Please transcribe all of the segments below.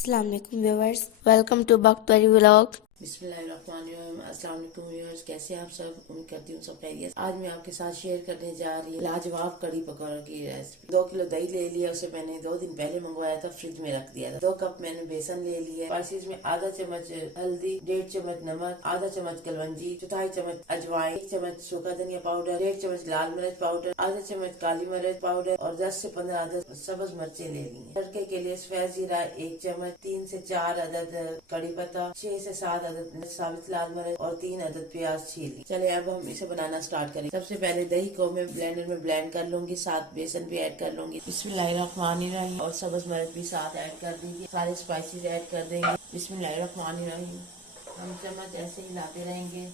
अस्सलाम वालेकुम viewers, welcome to बख्तरी vlog. बिस्मिल्लाहिर्रहमानिर्रहीम। अस्सलाम वालेकुम व्यूअर्स, कैसे हैं आप सब? उम्मीद करती हूँ सब खैरियत। आज मैं आपके साथ शेयर करने जा रही हूँ लाजवाब कड़ी पकौड़ों की रेसिपी। 2 किलो दही ले लिया, उसे मैंने 2 दिन पहले मंगवाया था, फ्रिज में रख दिया था। 2 कप मैंने बेसन ले लिया। स्पाइसेस में आधा चम्मच हल्दी, 1.5 चम्मच नमक, आधा चम्मच कलवंजी, 1/4 चम्मच अजवाइन, 1 चम्मच सूखा धनिया पाउडर, 1 चम्मच लाल मिर्च पाउडर, आधा चम्मच काली मिर्च पाउडर और 10 से 15 अदद सब्ज मिर्चें ले ली। तड़के के लिए सफेद जीरा 1 चम्मच, 3 से 4 अदद कड़ी पत्ता, 6 से 7 अदद साबित लाल मिर्च और 3 अदद प्याज छीली। चले अब हम इसे बनाना स्टार्ट करें। सबसे पहले दही को मैं ब्लेंडर में ब्लेंड कर लूंगी, साथ बेसन भी ऐड कर लूंगी। बिस्मिल्लाहिर्रहमानिर्रहीम। और सब्ज मिर्च भी साथ ऐड कर दीजिए। सारे स्पाइसेस ऐड कर देंगे। बिस्मिल्लाहिर्रहमानिर्रहीम। हम चम्मच ऐसे ही लाते रहेंगे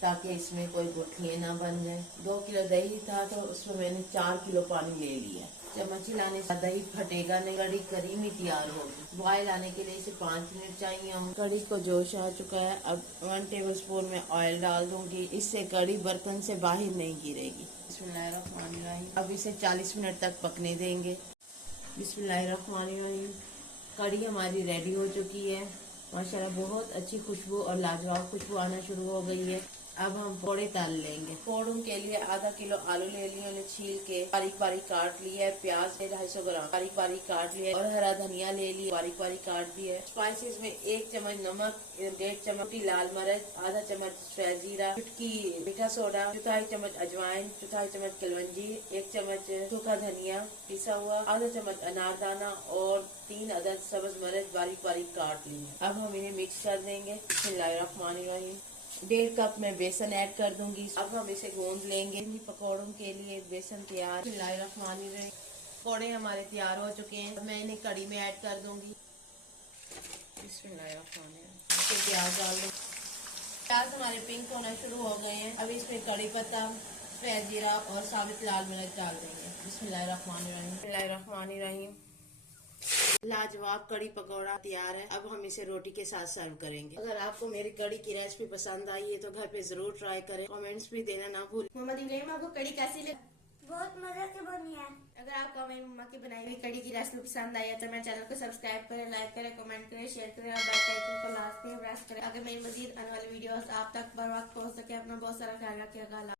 ताकि इसमें कोई गुठलियाँ ना बन जाए। 2 किलो दही था तो उसमें मैंने 4 किलो पानी ले लिया। चम्मच हिलाने से दही फटेगा नहीं, कड़ी करीमी तैयार होगी। बॉयल आने के लिए इसे 5 मिनट चाहिए। हम कड़ी को जोश आ चुका है। अब 1 टेबल स्पून में ऑयल डाल दूंगी, इससे कड़ी बर्तन से बाहर नहीं गिरेगी। बिस्मिल्लाहिर्रहमानिर्रहीम। अब इसे 40 मिनट तक पकने देंगे। बिस्मिल्लाहिर्रहमानिर्रहीम। कड़ी हमारी रेडी हो चुकी है। माशाल्लाह बहुत अच्छी खुशबू और लाजवाब खुशबू आना शुरू हो गई है। अब हम पकौड़े तल लेंगे। पकौड़ों के लिए आधा किलो आलू ले लिए, उन्हें छील के बारीक बारीक काट लिया है। प्याज 250 ग्राम बारीक बारीक काट लिया और हरा धनिया ले लिया, बारीक बारीक काट दिया है। स्पाइसेस में 1 चम्मच नमक, 1.5 चम्मच लाल मिर्च, आधा चम्मच सफेद जीरा, चुटकी मीठा सोडा, 1/4 चम्मच अजवाइन, 1/4 चम्मच कलवंजी, 1 चम्मच सूखा धनिया पिसा हुआ, आधा चम्मच अनारदाना और 3 अदद सब्ज मिर्च बारीक बारीक काट ली। अब हम इन्हें मिक्स कर देंगे। बिस्मिल्लाहिर्रहमानिर्रहीम। 1.5 कप में बेसन ऐड कर दूंगी। अब हम इसे गूंद लेंगे। पकौड़ों के लिए बेसन तैयार। बिस्मिल्लाहिर्रहमानिर्रहीम। पकौड़े हमारे तैयार हो चुके हैं। मैं इन्हें कड़ी में ऐड कर दूंगी। बिस्मिल्लाहिर्रहमानिर्रहीम। इसे प्याज डाल दूंगी। प्याज हमारे पिंक होना शुरू हो गए हैं। अब इसमें कड़ी पत्ता, सफेद जीरा और साबित लाल मिर्च डाल देंगे। बिस्मिल्लाहिर्रहमानिर्रहीम। बिस्मिल्लाहिर्रहमानिर्रहीम। लाजवाब कड़ी पकौड़ा तैयार है। अब हम इसे रोटी के साथ सर्व करेंगे। अगर आपको मेरी कड़ी की रेसिपी पसंद आई है तो घर पे जरूर ट्राई करें। कमेंट्स भी देना ना भूलें। मोहम्मद इब्राहिम, आपको कड़ी कैसी लगी? बहुत मजा से बनी है। अगर आपको मेरी मम्मा की बनाई हुई कड़ी की रेसिपी पसंद आई है तो मेरे चैनल को सब्सक्राइब करें, लाइक करें, कमेंट करें, शेयर करें और बेल आइकन को लास्ट में प्रेस करें। अगर मेरी मजीद आने वाली वीडियोस आप तक बर वक्त पहुंच सके। अपना बहुत सारा ख्याल रखिएगा।